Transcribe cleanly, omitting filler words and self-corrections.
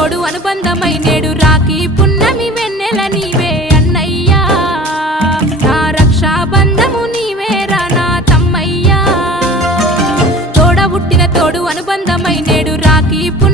తోడు అనుబంధమై నేడు రాఖీ పున్నమి వెన్నెల నీవే అన్నయ్యా నా రక్షాబంధము నీవేరా నా తమ్మయ్యా తోడ పుట్టిన తోడు అనుబంధమై నేడు రాఖీ